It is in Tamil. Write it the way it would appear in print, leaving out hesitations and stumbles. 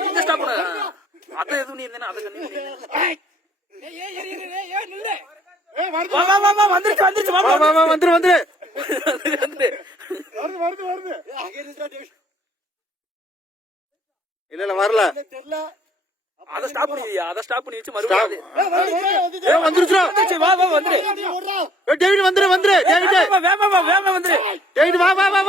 இங்க ஸ்டாப் பண்ணு. அத எதுவும் நீ இருந்தானே அத கண்ணி. வா வா வா வா வந்துருச்சு வந்துருச்சு வா வா வா வந்துரு வந்துரு வந்துரு வருது வருது. இல்ல இல்ல வரல. அத ஸ்டாப் பண்ணியா? அத ஸ்டாப் பண்ணி வச்சு மறுபடியும் வந்துருச்சு வந்துருச்சு. வா வா வந்துரு. டேவிட் வந்துரு வந்துரு. டேவிட் வேமா வா வேமா வந்துரு. டேவிட் வா வா வா